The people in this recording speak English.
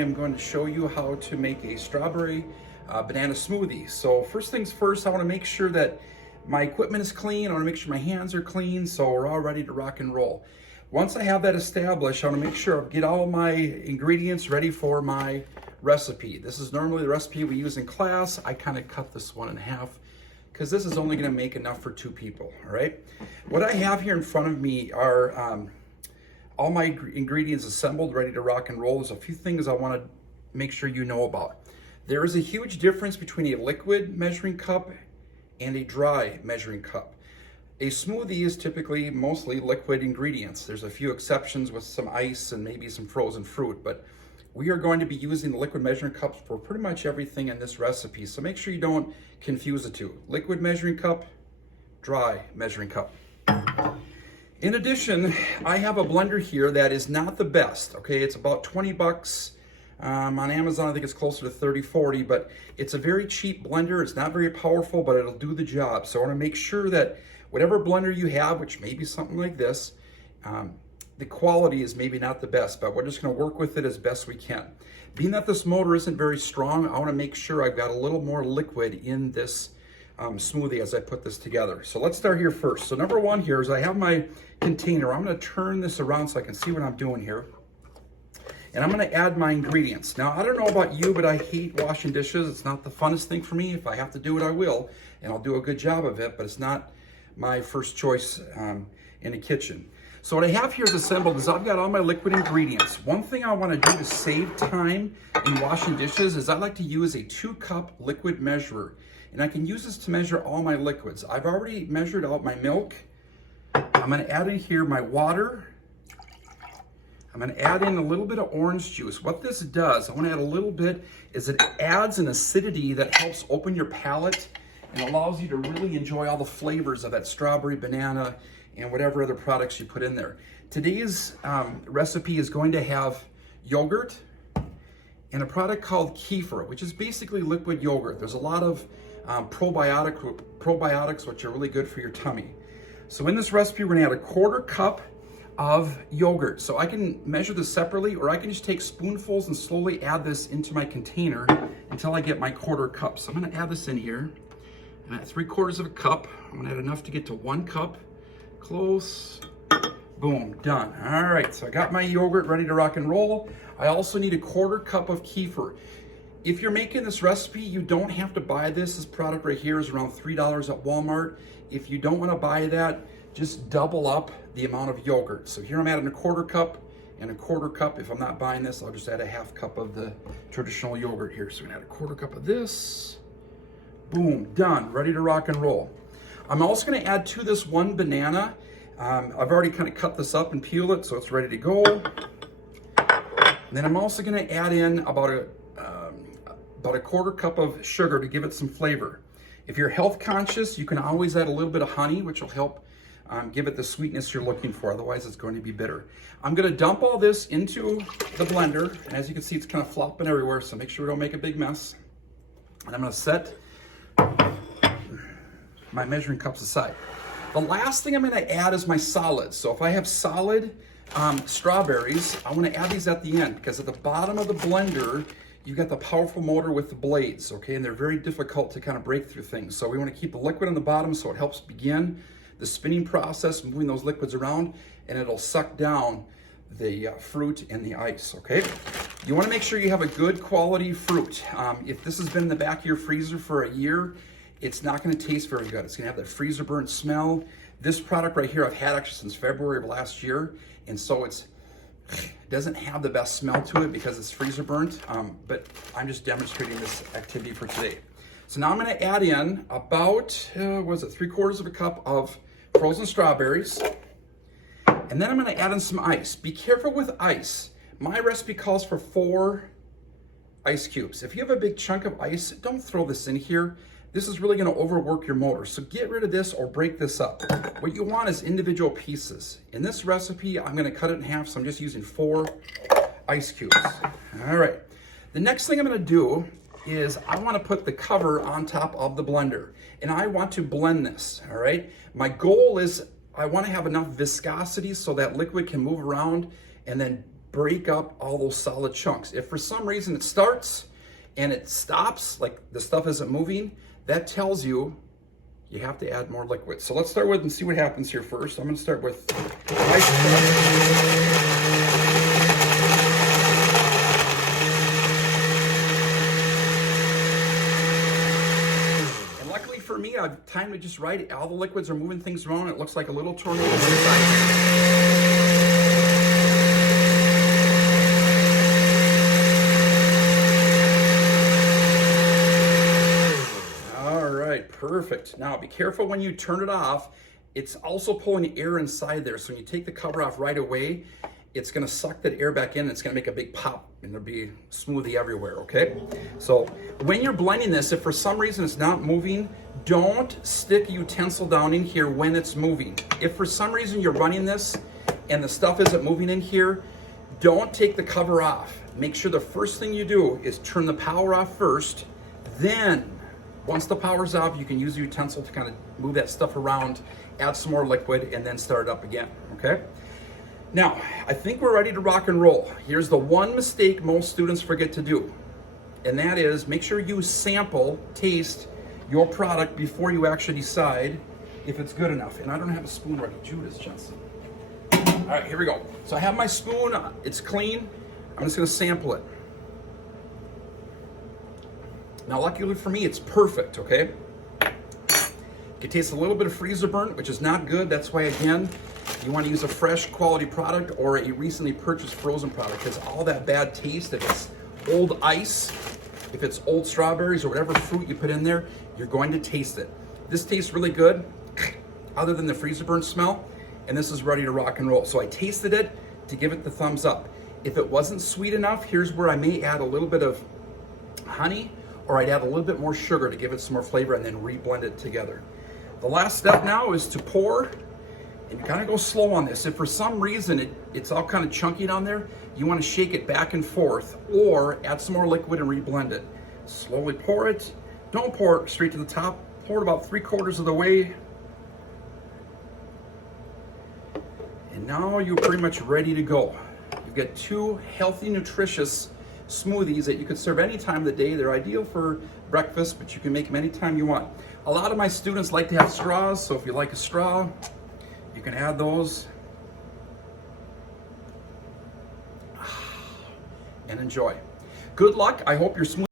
I'm going to show you how to make a strawberry banana smoothie. So first things first, I want to make sure that my equipment is clean. I want to make sure my hands are clean, so we're all ready to rock and roll. Once I have that established, I want to make sure I get all my ingredients ready for my recipe. This is normally the recipe we use in class. I kind of cut this one in half because this is only going to make enough for 2 people, all right? What I have here in front of me are all my ingredients assembled, ready to rock and roll. There's a few things I want to make sure you know about. There is a huge difference between a liquid measuring cup and a dry measuring cup. A smoothie is typically mostly liquid ingredients. There's a few exceptions with some ice and maybe some frozen fruit, but we are going to be using the liquid measuring cups for pretty much everything in this recipe. So make sure you don't confuse the two. Liquid measuring cup, dry measuring cup. In addition, I have a blender here that is not the best, okay? It's about 20 bucks. On Amazon, I think it's closer to 30, 40, but it's a very cheap blender. It's not very powerful, but it'll do the job. So I wanna make sure that whatever blender you have, which may be something like this, the quality is maybe not the best, but we're just gonna work with it as best we can. Being that this motor isn't very strong, I wanna make sure I've got a little more liquid in this smoothie as I put this together. So let's start here first. So number one here is I have my container. I'm gonna turn this around so I can see what I'm doing here. And I'm gonna add my ingredients. Now, I don't know about you, but I hate washing dishes. It's not the funnest thing for me. If I have to do it, I will, and I'll do a good job of it, but it's not my first choice in the kitchen. So what I have here is assembled is I've got all my liquid ingredients. One thing I wanna do to save time in washing dishes is I like to use a 2-cup liquid measurer. And I can use this to measure all my liquids. I've already measured out my milk. I'm gonna add in here my water. I'm gonna add in a little bit of orange juice. What this does, I wanna add a little bit, is it adds an acidity that helps open your palate and allows you to really enjoy all the flavors of that strawberry, banana, and whatever other products you put in there. Today's recipe is going to have yogurt and a product called kefir, which is basically liquid yogurt. There's a lot of probiotics, which are really good for your tummy. So in this recipe, we're gonna add a 1/4 cup of yogurt. So I can measure this separately, or I can just take spoonfuls and slowly add this into my container until I get my 1/4 cup. So I'm gonna add this in here. I'm at 3/4 of a cup. I'm gonna add enough to get to 1 cup. Close, boom, done. All right, so I got my yogurt ready to rock and roll. I also need a 1/4 cup of kefir. If you're making this recipe, you don't have to buy this. This product right here is around $3 at Walmart. If you don't want to buy that, just double up the amount of yogurt. So here I'm adding a 1/4 cup and a 1/4 cup. If I'm not buying this, I'll just add a 1/2 cup of the traditional yogurt here. So I'm gonna add a 1/4 cup of this. Boom, done, ready to rock and roll. I'm also gonna add to this 1 banana. I've already kind of cut this up and peeled it, so it's ready to go. And then I'm also gonna add in about a 1/4 cup of sugar to give it some flavor. If you're health conscious, you can always add a little bit of honey, which will help give it the sweetness you're looking for. Otherwise, it's going to be bitter. I'm gonna dump all this into the blender. And as you can see, it's kind of flopping everywhere, so make sure we don't make a big mess. And I'm gonna set my measuring cups aside. The last thing I'm gonna add is my solids. So if I have solid strawberries, I wanna add these at the end, because at the bottom of the blender, you've got the powerful motor with the blades, okay? And they're very difficult to kind of break through things. So we wanna keep the liquid on the bottom so it helps begin the spinning process, moving those liquids around, and it'll suck down the fruit and the ice, okay? You wanna make sure you have a good quality fruit. If this has been in the back of your freezer for a year, it's not gonna taste very good. It's gonna have that freezer burnt smell. This product right here, I've had actually since February of last year, and so it doesn't have the best smell to it because it's freezer burnt, but I'm just demonstrating this activity for today. So now I'm gonna add in about, 3/4 of a cup of frozen strawberries. And then I'm gonna add in some ice. Be careful with ice. My recipe calls for 4 ice cubes. If you have a big chunk of ice, don't throw this in here. This is really gonna overwork your motor. So get rid of this or break this up. What you want is individual pieces. In this recipe, I'm gonna cut it in half, so I'm just using 4 ice cubes. All right. The next thing I'm gonna do is I wanna put the cover on top of the blender, and I want to blend this, all right? My goal is I wanna have enough viscosity so that liquid can move around and then break up all those solid chunks. If for some reason it starts and it stops, like the stuff isn't moving, that tells you you have to add more liquid. So let's start with and see what happens here first. I'm gonna start with ice. And luckily for me, I've timed it just right. All the liquids are moving things around. It looks like a little tornado inside. Perfect. Now be careful when you turn it off. It's also pulling air inside there. So when you take the cover off right away, it's going to suck that air back in and it's going to make a big pop and there'll be smoothie everywhere, okay? So when you're blending this, if for some reason it's not moving, don't stick a utensil down in here when it's moving. If for some reason you're running this and the stuff isn't moving in here, don't take the cover off. Make sure the first thing you do is turn the power off first, then once the power's off, you can use the utensil to kind of move that stuff around, add some more liquid, and then start it up again, okay? Now, I think we're ready to rock and roll. Here's the one mistake most students forget to do, and that is make sure you sample, taste your product before you actually decide if it's good enough. And I don't have a spoon ready. Judas Jensen. All right, here we go. So I have my spoon. It's clean. I'm just going to sample it. Now, luckily for me, it's perfect, okay? You can taste a little bit of freezer burn, which is not good. That's why, again, you want to use a fresh quality product or a recently purchased frozen product, because all that bad taste, if it's old ice, if it's old strawberries or whatever fruit you put in there, you're going to taste it. This tastes really good, other than the freezer burn smell, and this is ready to rock and roll. So I tasted it to give it the thumbs up. If it wasn't sweet enough, here's where I may add a little bit of honey, or I'd add a little bit more sugar to give it some more flavor and then re-blend it together. The last step now is to pour, and you kind of go slow on this. If for some reason it's all kind of chunky down there, you want to shake it back and forth or add some more liquid and re-blend it. Slowly pour it. Don't pour it straight to the top. Pour it about 3/4 of the way. And now you're pretty much ready to go. You've got two healthy, nutritious smoothies that you could serve any time of the day. They're ideal for breakfast, but you can make them anytime you want. A lot of my students like to have straws, so if you like a straw, you can add those and enjoy. Good luck. I hope your smoothie